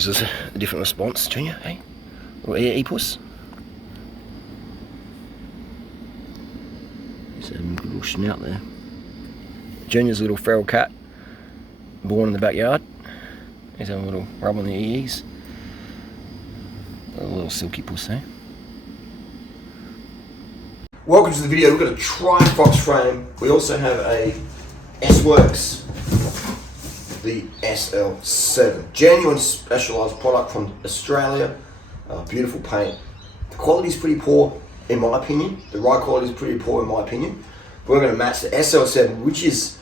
gives us a different response. Junior, hey? Little e-puss. He's having a good little snout there. Junior's a little feral cat, born in the backyard. He's having a little rub on the ears. A little silky puss, eh? Welcome to the video. We've got a Trifox frame. We also have a S-Works, the SL7. Genuine specialised product from Australia. Beautiful paint. The quality is pretty poor in my opinion. The ride quality is pretty poor in my opinion. But we're going to match the SL7, which is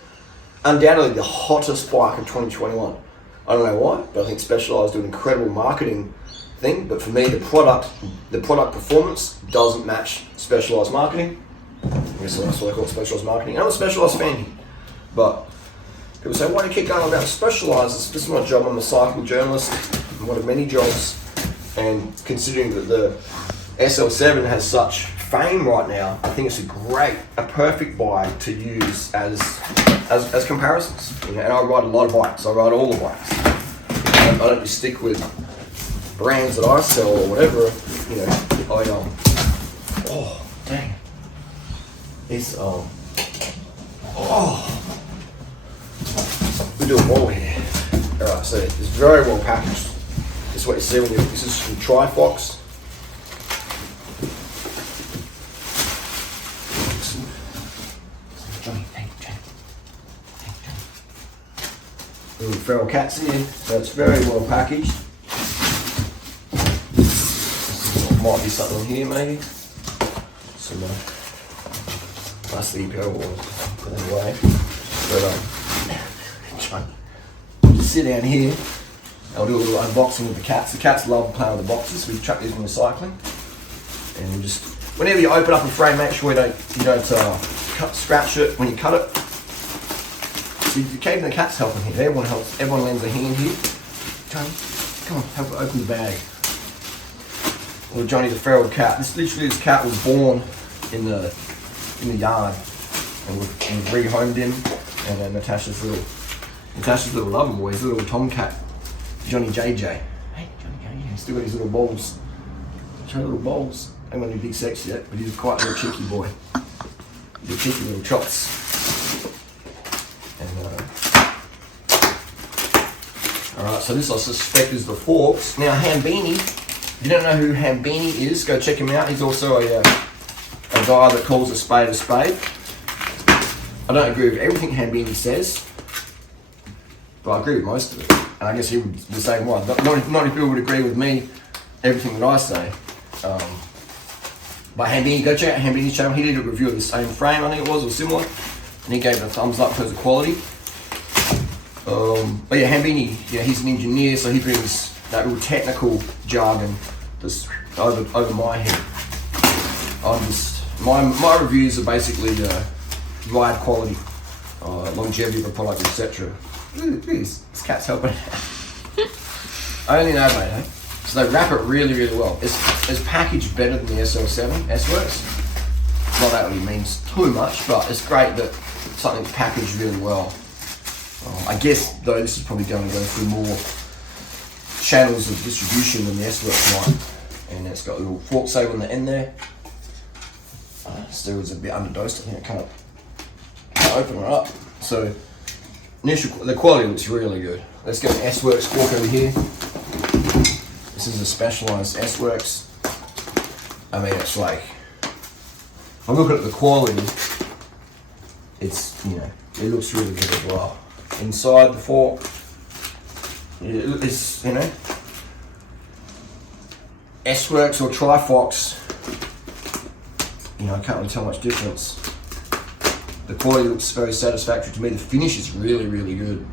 undoubtedly the hottest bike in 2021. I don't know why, but I think Specialized do an incredible marketing thing. But for me, the product performance doesn't match Specialized marketing. I guess that's what I call it, Specialized marketing. And I'm a Specialized fan here. But people say, why do you keep going about Specialized? This is my job. I'm a cycle journalist. I'm one of many jobs. And considering that the SL7 has such fame right now, I think it's a perfect bike to use as comparisons. You know, and I ride a lot of bikes. I ride all the bikes. I don't just stick with brands that I sell or whatever. You know, oh dang, it's we do it all here. All right, so it's very well packaged. This is what you see when this is from Trifox. Little feral cats in here, so it's very well packaged. Might be something here maybe. Some nice EPO or put that away. But just sit down here. I'll do a little unboxing with the cats. The cats love playing with the boxes, so we chuck these in recycling. And we'll just, whenever you open up a frame, make sure you don't scratch it when you cut it. So you're keeping the cats helping here. Everyone helps. Everyone lends a hand here. Johnny, come on, help open the bag. Well, Johnny's a feral cat. This cat was born in the yard, and we've rehomed him. And then Natasha's little lover boy, his little tomcat, Johnny JJ. Hey, Johnny JJ. He's still got his little balls. Show little balls. Ain't got any big sex yet, but he's quite a little cheeky boy. He's a cheeky little chops. Alright, so this I suspect is the forks. Now Hambini, if you don't know who Hambini is, go check him out. He's also a guy that calls a spade a spade. I don't agree with everything Hambini says, but I agree with most of it. And I guess he would be the same way. Not if people would agree with me, everything that I say. But Hambini, go check out Hambini's channel. He did a review of the same frame, I think it was, or similar. And he gave it a thumbs up because of quality. But yeah, Hambini, yeah, he's an engineer, so he brings that real technical jargon just over my head. My reviews are basically ride quality, longevity of a product, etc. Look at this cat's helping out. I only know, mate, eh? So they wrap it really, really well. It's packaged better than the SL7 S-Works. Not that really means too much, but it's great that something's packaged really well. I guess though this is probably going to go through more channels of distribution than the S-Works might. And it's got a little fork saver on the end there. Steroid's a bit underdosed, I think I can't open it up. So the quality looks really good. Let's get an S-Works fork over here. This is a Specialized S-Works. I mean, it's like, if I look at the quality, it's, you know, it looks really good as well. Inside the fork, it's, you know, S-Works or Trifox, you know, I can't really tell much difference. The quality looks very satisfactory to me. The finish is really, really good.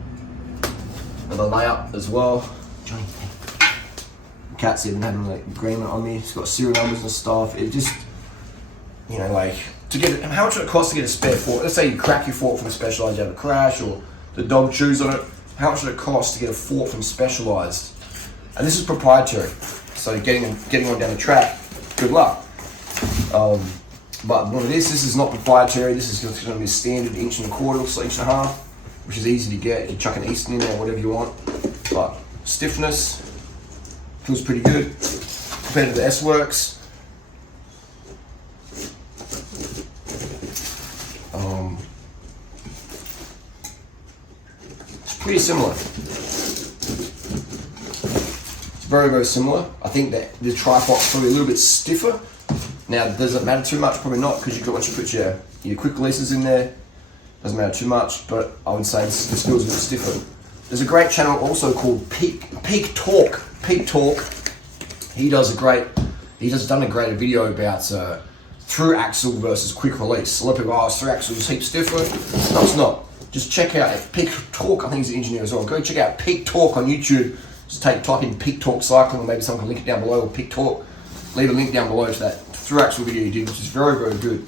And the layout as well. Johnny, hey. The cat's even having like agreement on me. It's got serial numbers and stuff. It just, you know, like, to get it, how much would it cost to get a spare fork? Let's say you crack your fork from Specialized, you have a crash, or the dog chews on it. How much would it cost to get a fork from Specialized? And this is proprietary, so getting one down the track, good luck. But one of this is not proprietary. This is just going to be a standard 1.25 inches, so 1.5 inches, which is easy to get. You chuck an Easton in there, whatever you want. But stiffness, Feels pretty good compared to the S-Works. It's pretty similar. It's very, very similar. I think that the Trifox is probably a little bit stiffer. Now, does it matter too much? Probably not, because once you put your quick releases in there, doesn't matter too much, but I would say this feels a bit stiffer. There's a great channel also called Peak Talk. Peak Talk. He does done a great video about through axle versus quick release. A lot of people, through axle is heaps stiffer. No, it's not. Just check out Peak Talk. I think he's an engineer as well. Go check out Peak Talk on YouTube. Just type in Peak Talk Cycling, or maybe someone can link it down below, or Peak Talk. Leave a link down below to that through axle video you did, which is very, very good.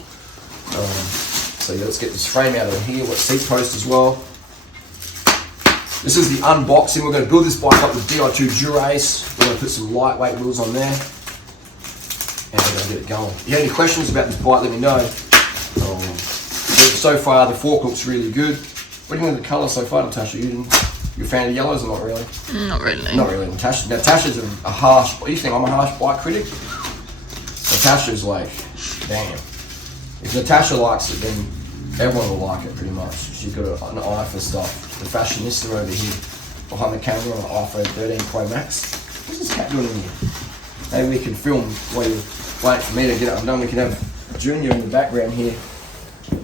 So yeah, let's get this frame out of here. What seat post as well. This is the unboxing. We're going to build this bike up with Di2 Durace. We're going to put some lightweight wheels on there, and we're going to get it going. If you have any questions about this bike, let me know. So far, the fork looks really good. What do you think of the colour so far, Natasha? You're a fan of yellows or not really? Not really. Not really. Natasha's a harsh. What do you think? I'm a harsh bike critic. Natasha's like, damn. If Natasha likes it, then everyone will like it pretty much. She's got an eye for stuff. The fashionista over here behind the camera on the iPhone 13 Pro Max. What's this cat doing in here? Maybe we can film while you're waiting for me to get up and done. We can have Junior in the background here.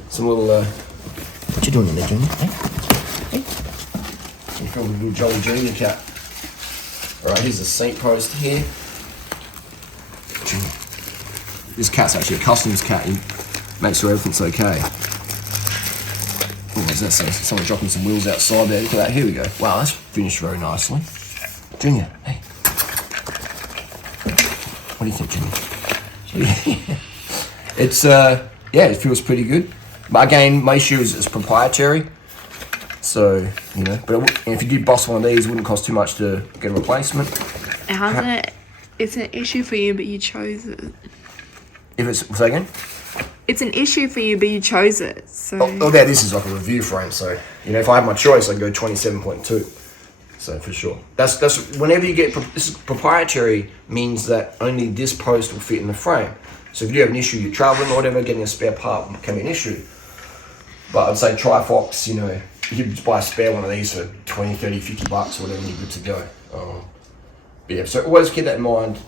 Some little, what you doing in there, Junior? Hey? You film a little jolly Junior cat. Alright, here's the seat post here. Junior. This cat's actually a customs cat. He makes sure everything's okay. What does that say? Someone dropping some wheels outside there. Look at that. Here we go. Wow, that's finished very nicely. Junior, hey. What do you think, Junior? It's, yeah, it feels pretty good. But again, my issue is it's proprietary. So, you know, but if you did bust one of these, it wouldn't cost too much to get a replacement. It's an issue for you, but you chose it. If it's, say again? It's an issue for you, but you chose it. So. Oh, yeah, this is like a review frame. So, you know, if I had my choice, I'd go 27.2. So, for sure. That's whenever you get, this is proprietary means that only this post will fit in the frame. So, if you have an issue, you're traveling or whatever, getting a spare part can be an issue. But I'd say Trifox, you know, you could just buy a spare one of these for 20, 30, 50 bucks or whatever, and you're good to go. But yeah, so always keep that in mind.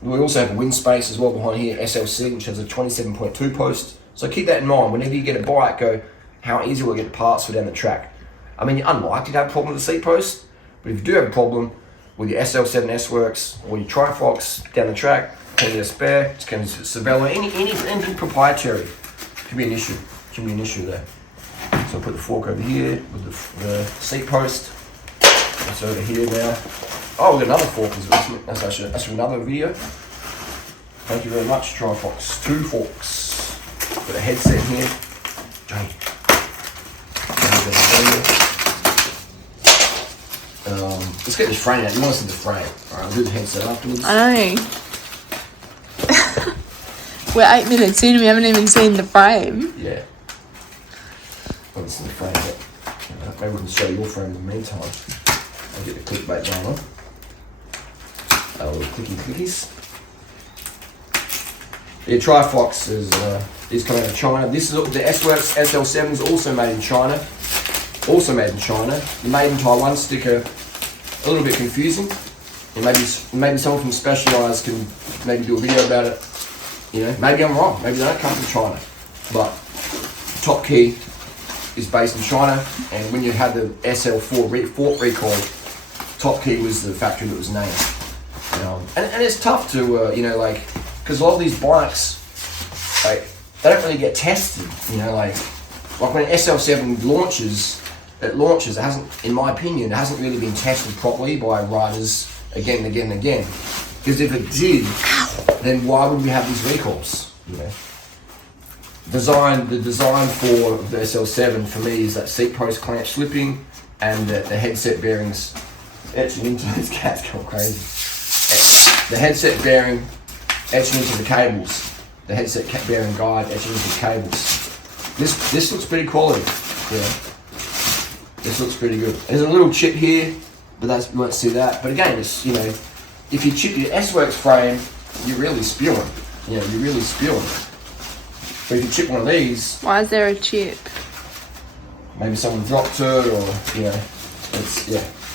We also have a wind space as well behind here, SL7, which has a 27.2 post. So keep that in mind. Whenever you get a bike, go, how easy will I get parts for down the track? I mean, you're unlikely to have a problem with the seat post, but if you do have a problem with your SL7 S-Works or your Trifox down the track, can get a spare, it's can Cervelo, anything proprietary can be an issue. Can be an issue there. So I'll put the fork over here with the seat post. It's over here now. Oh, we've got another fork. That's actually another video. Thank you very much, Trifox. 2 forks. Got a headset here. Johnny. Let's get this frame out. You want to see the frame. Alright, I'll do the headset afterwards. I know. We're 8 minutes in, we haven't even seen the frame. Yeah. Well, this is the frame, but maybe we can show your frame in the meantime. I'll get the clickbait going on. Little clickies. Yeah, Trifox is coming out of China. This is the S-Works SL7 is also made in China. Also made in China. The made in Taiwan sticker, a little bit confusing. And maybe someone from Specialized can maybe do a video about it. You know, maybe I'm wrong. Maybe they don't come from China. But Top Key is based in China, and when you had the SL4 fork recall, Top Key was the factory that was named. And it's tough to, you know, like, because a lot of these bikes, like, they don't really get tested, you know, like when SL7 launches, it hasn't, in my opinion, it hasn't really been tested properly by riders again and again and again. Because if it did, then why would we have these recalls, you know? The design for the SL7 for me is that seat post clamp slipping and the headset bearings etching into those cats go crazy. The headset bearing etching into the cables. The headset bearing guide etching into the cables. This looks pretty quality. Yeah. This looks pretty good. There's a little chip here, but you won't see that. But again, it's, you know, if you chip your S-Works frame, you're really spewing. You know, you're really spewing. But if you chip one of these, Why is there a chip? maybe someone dropped it, or you know, it's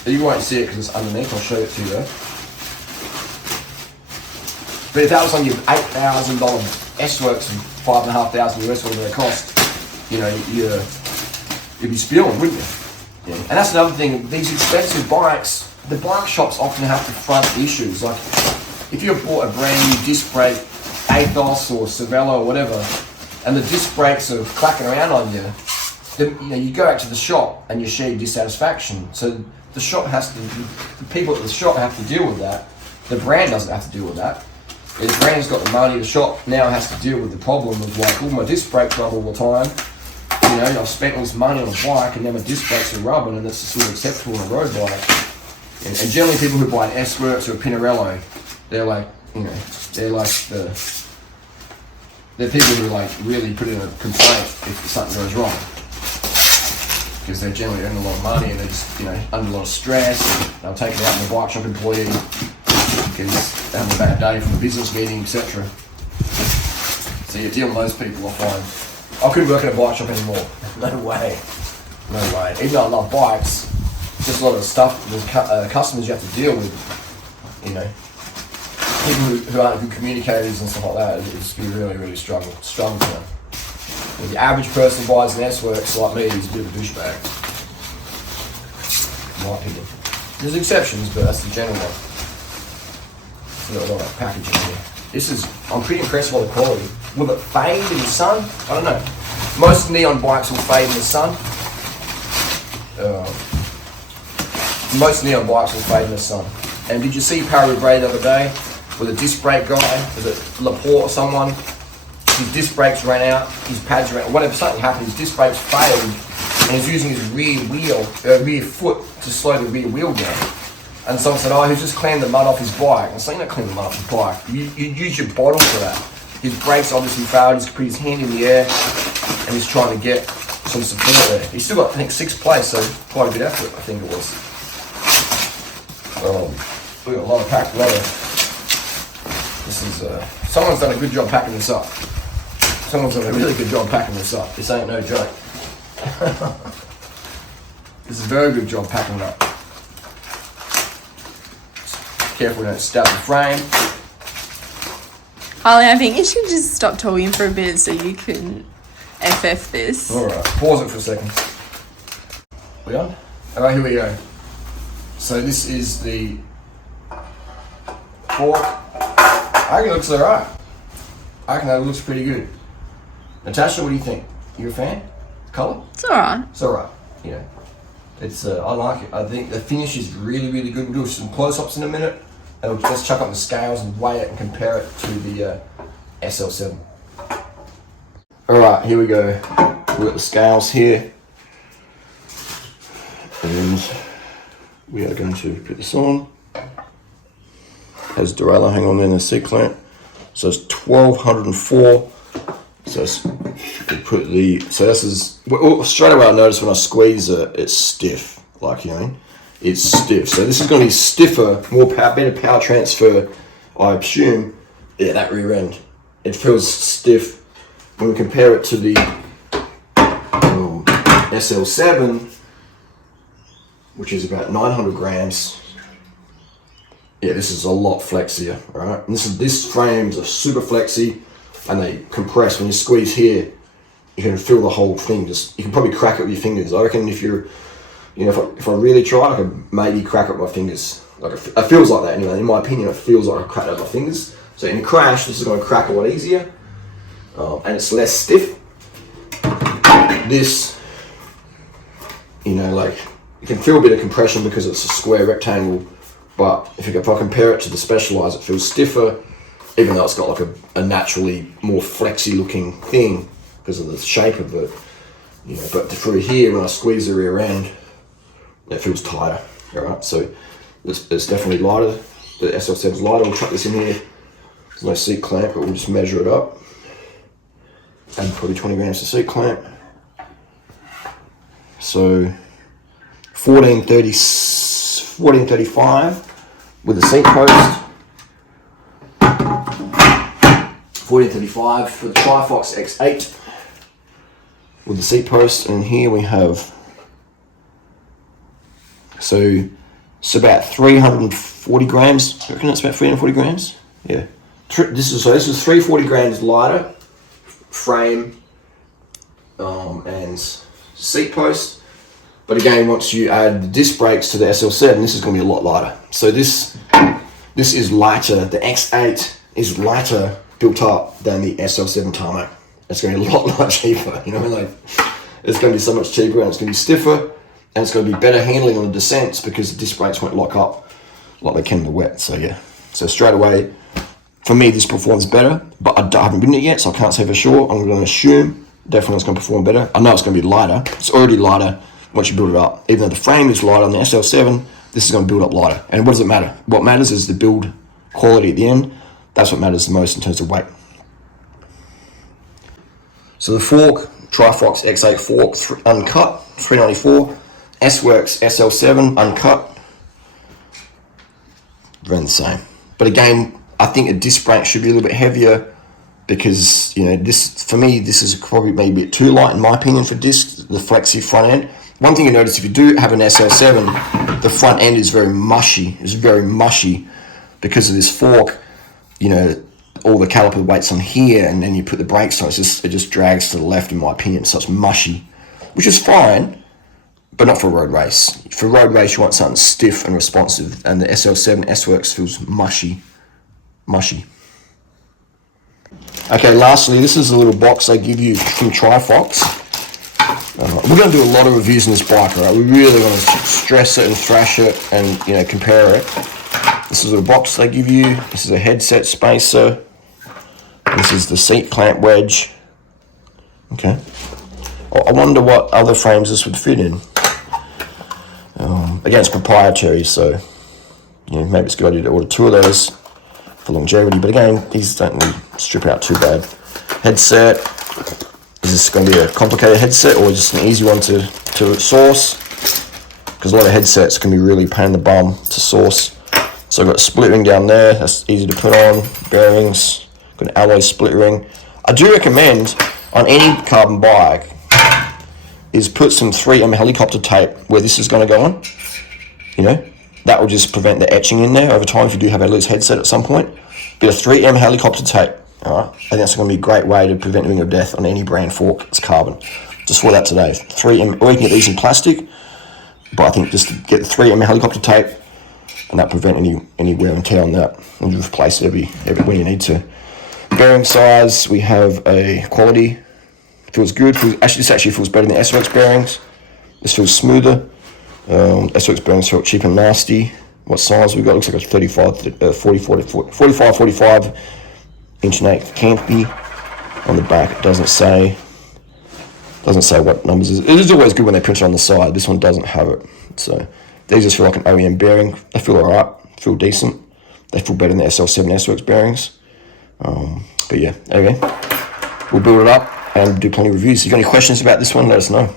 You won't see it because it's underneath. I'll show it to you though. But if that was on your $8,000 S-Works and $5,500 US, whatever they cost, you know, you'd be spewing, wouldn't you? Yeah. And that's another thing. These expensive bikes, the bike shops often have to front issues. Like if you bought a brand new disc brake, Athos or Cervelo or whatever, and the disc brakes are clacking around on you, then you go out to the shop and you share dissatisfaction. So the shop the people at the shop have to deal with that. The brand doesn't have to deal with that. If the brand's got the money, the shop now has to deal with the problem of like, oh, my disc brakes rub all the time. You know, I've spent all this money on a bike and now my disc brakes are rubbing, and that's sort of acceptable on a road bike. And generally people who buy an S-Works or a Pinarello, they're like, you know, they're people who like really put in a complaint if something goes wrong. Because they generally earn a lot of money and they're just, you know, under a lot of stress, and they'll take it out on the bike shop employee because they have a bad day from a business meeting, etc. So you're dealing with those people, I find. I couldn't work at a bike shop anymore. No way. No way. Even though I love bikes, just a lot of stuff, there's customers you have to deal with, you know. People who aren't good communicators and stuff like that, it's been really, really struggle for them. But the average person who buys an S-Works like me is a bit of a douchebag. In my opinion. There's exceptions, but that's the general one. There's a lot of packaging here. I'm pretty impressed by the quality. Will it fade in the sun? I don't know. Most neon bikes will fade in the sun. Most neon bikes will fade in the sun. And did you see Paraguay the other day with a disc brake guy? Was it Laporte or someone? His disc brakes ran out, his pads ran out, whatever, something happened, his disc brakes failed, and he's using his rear foot to slow the rear wheel down. And someone said, oh, he's just cleaned the mud off his bike. I said, you don't clean the mud off his bike. You use your bottle for that. His brakes obviously failed, he's put his hand in the air, and he's trying to get some support there. He's still got, I think, 6th place, so quite a bit of effort, I think it was. We got a lot of packed leather. This is, someone's done a good job packing this up. Someone's done a really good job packing this up. This ain't no joke. This is a very good job packing it up. Careful we don't stab the frame. Harley, I think you should just stop talking for a bit so you can FF this. Alright, pause it for a second. We on? Alright, here we go. So this is the fork. I reckon it looks alright. I reckon that looks pretty good. Natasha, what do you think? You a fan? Colour? It's alright. It's alright. You know, it's I like it. I think the finish is really, really good. We'll do some close-ups in a minute, and let's chuck up the scales and weigh it and compare it to the SL7. Alright, here we go. We've got the scales here, and we are going to put this on. Has derailleur hang on there in the seat clamp. So it's 1204. So this is straight away I notice when I squeeze it, it's stiff. Like, you know, it's stiff. So this is going to be stiffer, better power transfer, I assume. Yeah, that rear end, it feels stiff. When we compare it to the SL7, which is about 900 grams. Yeah, this is a lot flexier, right? And this frames are super flexy, and they compress. When you squeeze here, you can feel the whole thing. You can probably crack it with your fingers. I reckon if you're, you know, if I really try, I could maybe crack it with my fingers. Like it feels like that anyway. In my opinion, it feels like I cracked it with my fingers. So in a crash, this is going to crack a lot easier, and it's less stiff. This, you know, like you can feel a bit of compression because it's a square rectangle. But if I compare it to the Specialized, it feels stiffer, even though it's got like a naturally more flexy looking thing because of the shape of it. You know, but through here, when I squeeze the rear end, it feels tighter. All right, so it's definitely lighter. The SL7 is lighter. We'll chuck this in here. There's no seat clamp, but we'll just measure it up. And probably 20 grams to seat clamp. So 1435 with the seat post. 1435 for the Trifox X8 with the seat post, and here we have so it's about 340 grams. I reckon that's about 340 grams. Yeah, this is 340 grams lighter frame and seat post. But again, once you add the disc brakes to the SL7, this is going to be a lot lighter. So this is lighter. The X8 is lighter built up than the SL7 Tarmac. It's going to be a lot cheaper. You know, like it's going to be so much cheaper, and it's going to be stiffer, and it's going to be better handling on the descents because the disc brakes won't lock up like they can in the wet. So yeah, so straight away, for me, this performs better. But I haven't ridden it yet, so I can't say for sure. I'm going to assume definitely it's going to perform better. I know it's going to be lighter. It's already lighter once you build it up. Even though the frame is lighter on the SL7, this is going to build up lighter. And what does it matter? What matters is the build quality at the end. That's what matters the most in terms of weight. So the fork, Trifox X8 fork, uncut, $3.94. S-Works SL7 uncut, around the same. But again, I think a disc brake should be a little bit heavier because, you know, this, for me, this is probably maybe a bit too light in my opinion for discs, the flexi front end. One thing you notice if you do have an SL7, the front end is very mushy. It's very mushy because of this fork. You know, all the caliper weight's on here, and then you put the brakes on. It just drags to the left, in my opinion. So it's mushy, which is fine, but not for a road race. For a road race, you want something stiff and responsive, and the SL7 S-Works feels mushy. Okay, lastly, this is a little box they give you from Trifox. We're going to do a lot of reviews on this bike, right? We really want to stress it and thrash it and, you know, compare it. This is a box they give you. This is a headset spacer. This is the seat clamp wedge. Okay. I wonder what other frames this would fit in. Again, it's proprietary, so, you know, maybe it's a good idea to order 2 of those for longevity. But again, these don't really strip out too bad. Headset. Is this going to be a complicated headset or just an easy one to source? Because a lot of headsets can be really pain in the bum to source. So I've got a split ring down there. That's easy to put on. Bearings. Got an alloy split ring. I do recommend on any carbon bike is put some 3M helicopter tape where this is going to go on. You know, that will just prevent the etching in there over time if you do have a loose headset at some point. Bit of 3M helicopter tape. Alright, I think that's going to be a great way to prevent ring of death on any brand fork. It's carbon. Just for that today. 3M, or you can get these in plastic, but I think just to get the 3M helicopter tape, and that prevent any wear and tear on that. And you replace it every when you need to. Bearing size, we have a quality. Feels good. This actually feels better than the S-Works bearings. This feels smoother. S-Works bearings felt cheap and nasty. What size we got? Looks like a 45 inch and 8 Campy. On the back it doesn't say what numbers it is. It is always good when they print it on the side. This one doesn't have it. So these just feel like an OEM bearing. They feel alright, feel decent. They feel better than the SL7 S-Works bearings. But yeah, anyway, we'll build it up and do plenty of reviews. If you've got any questions about this one, let us know.